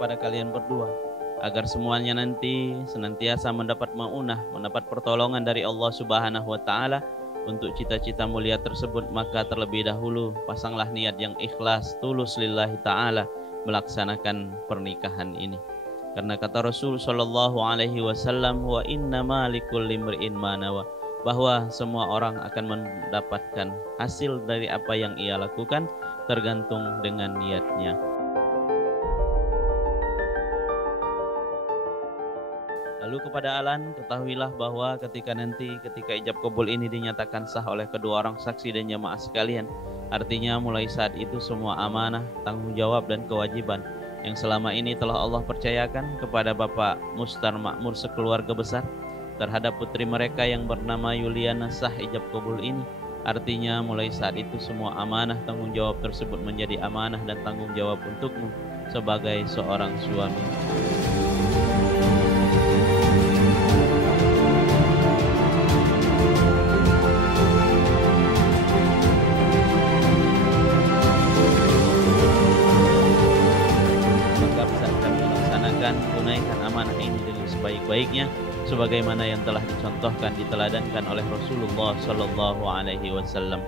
kepada kalian berdua, agar semuanya nanti senantiasa mendapat maunah, mendapat pertolongan dari Allah Subhanahu wa Ta'ala untuk cita-cita mulia tersebut. Maka terlebih dahulu pasanglah niat yang ikhlas, tulus lillahi ta'ala melaksanakan pernikahan ini. Karena kata Rasul sallallahu alaihi wasallam, wa innama likulli imri'in ma nawa, bahwa semua orang akan mendapatkan hasil dari apa yang ia lakukan tergantung dengan niatnya. Lalu kepada Alan, ketahuilah bahwa ketika ijab kabul ini dinyatakan sah oleh kedua orang saksi dan jamaah sekalian, artinya mulai saat itu semua amanah, tanggung jawab dan kewajiban yang selama ini telah Allah percayakan kepada Bapak Mustar Makmur sekeluarga besar terhadap putri mereka yang bernama Yuliana sah ijab kabul ini. Artinya mulai saat itu semua amanah tanggung jawab tersebut menjadi amanah dan tanggung jawab untukmu sebagai seorang suami. Tunaikan amanah ini dengan sebaik-baiknya sebagaimana yang telah dicontohkan, diteladankan oleh Rasulullah sallallahu alaihi wasallam.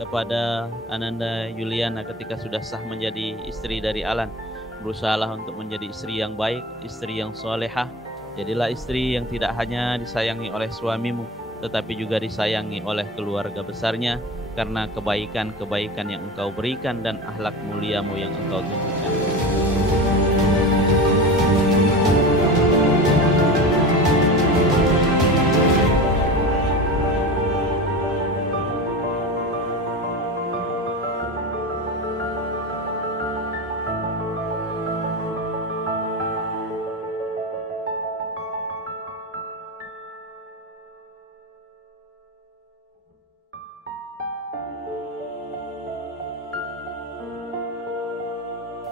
Kepada Ananda Yuliana ketika sudah sah menjadi istri dari Alan, berusahalah untuk menjadi istri yang baik, istri yang solehah. Jadilah istri yang tidak hanya disayangi oleh suamimu, tetapi juga disayangi oleh keluarga besarnya karena kebaikan-kebaikan yang engkau berikan dan akhlak muliamu yang engkau tunjukkan.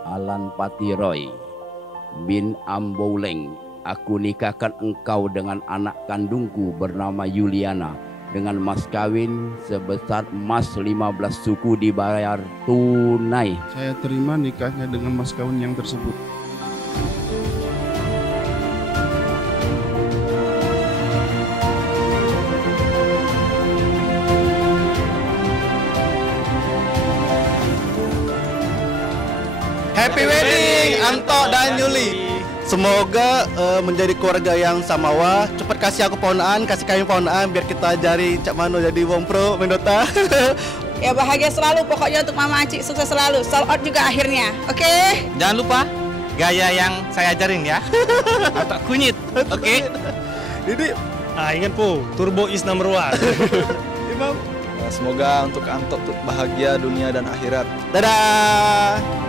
Alan Patiroy bin Ambouleng, aku nikahkan engkau dengan anak kandungku bernama Yuliana dengan mas kawin sebesar emas 15 suku dibayar tunai. Saya terima nikahnya dengan mas kawin yang tersebut. Happy wedding Anto dan Yuli. Semoga menjadi keluarga yang samawa. Cepat kasih aku ponaan, kasih kami ponaan biar kita jari Cak Mano jadi wong pro Mendota. Ya bahagia selalu pokoknya untuk Mama Acik, sukses selalu. Sold out juga akhirnya. Oke? Jangan lupa gaya yang saya ajarin ya. Atau kunyit. Oke. Jadi ingat po, turbo is number one. Imam. Semoga untuk Anto bahagia dunia dan akhirat. Dadah.